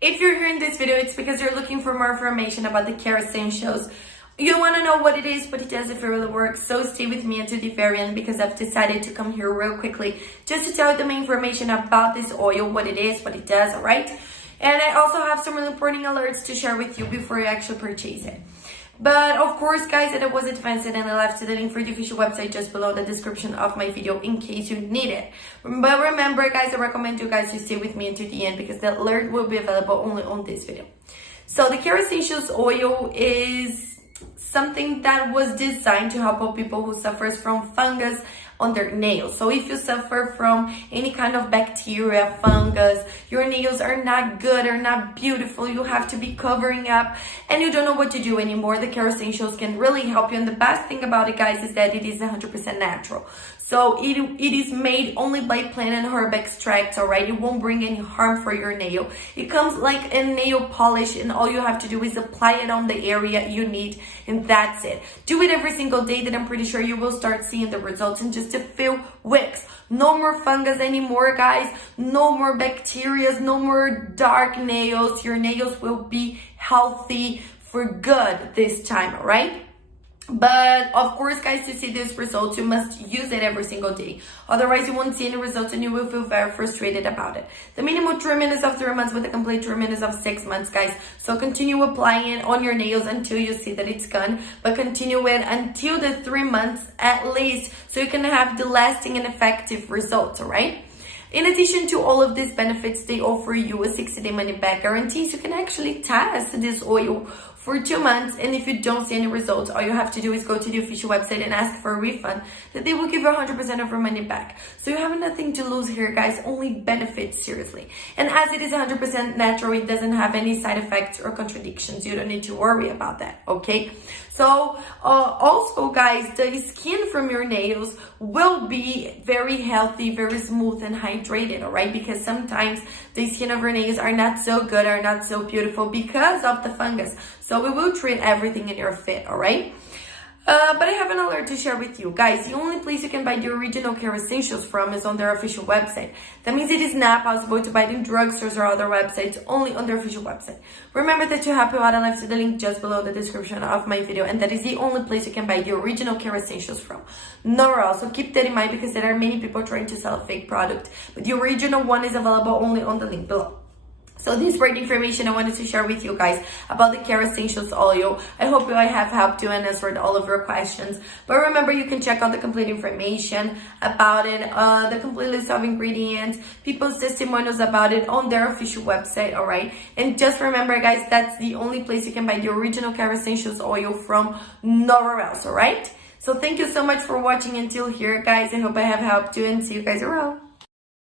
If you're here in this video, it's because you're looking for more information about the Kerassentials. You want to know what it is, what it does, if it really works. So stay with me until the very end because I've decided to come here real quickly just to tell you the main information about this oil, what it is, what it does, alright? And I also have some really important alerts to share with you before you actually purchase it. But of course, guys, it was advanced and I left the link for the official website just below the description of my video in case you need it. But remember, guys, I recommend you guys to stay with me until the end because the alert will be available only on this video. So the Kerassentials oil is something that was designed to help people who suffers from fungus on their nails. So if you suffer from any kind of bacteria, fungus, your nails are not good or not beautiful, you have to be covering up and you don't know what to do anymore, the Kerassentials can really help you. And the best thing about it, guys, is that it is 100% natural. So it is made only by plant and herb extracts, alright? It won't bring any harm for your nail. It comes like a nail polish and all you have to do is apply it on the area you need and that's it. Do it every single day, then I'm pretty sure you will start seeing the results in just a few weeks. No more fungus anymore, guys. No more bacteria, no more dark nails. Your nails will be healthy for good this time, alright? But of course, guys, to see these results, you must use it every single day. Otherwise, you won't see any results and you will feel very frustrated about it. The minimum treatment is of 3 months, but the complete treatment is of 6 months, guys. So continue applying it on your nails until you see that it's gone. But continue it until the 3 months at least, so you can have the lasting and effective results, alright? In addition to all of these benefits, they offer you a 60-day money-back guarantee. So you can actually test this oil for 2 months, and if you don't see any results, all you have to do is go to the official website and ask for a refund, that they will give you 100% of your money back. So you have nothing to lose here, guys, only benefits, seriously. And as it is 100% natural, it doesn't have any side effects or contradictions. You don't need to worry about that, okay? So also, guys, the skin from your nails will be very healthy, very smooth and hydrated, all right? Because sometimes the skin of your nails are not so good, are not so beautiful because of the fungus. So we will treat everything in your fit, all right? But I have an alert to share with you. Guys, the only place you can buy the original Kerassentials from is on their official website. That means it is not possible to buy it in drugstores or other websites, only on their official website. Remember that to help you out, I left the link just below the description of my video, and that is the only place you can buy the original Kerassentials from. Nowhere else. So keep that in mind because there are many people trying to sell a fake product, but the original one is available only on the link below. So this great information I wanted to share with you guys about the Kerassentials oil. I hope I have helped you and answered all of your questions. But remember, you can check out the complete information about it, the complete list of ingredients, people's testimonials about it on their official website, alright? And just remember, guys, that's the only place you can buy the original Kerassentials oil from, nowhere else, alright? So thank you so much for watching until here, guys. I hope I have helped you and see you guys around.